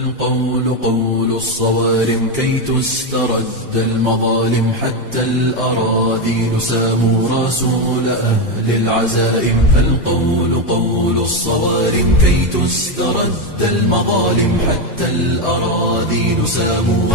فالقول قول الصوارم كي تسترد المظالم حتى الأراذيل ساموا رسول أهل العزائم فالقول قول الصوارم كي تسترد المظالم حتى الأراذيل ساموا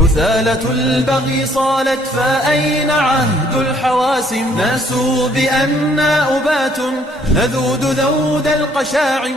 حثالة البغي صالت فأين عهد الحواسم ناسوا بأننا أبات نذود ذود القشاعم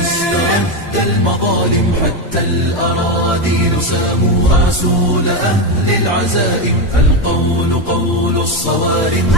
استرد المظالم حتى الأراذيل ساموا رسول أهل العزائم فالقول قول الصوارم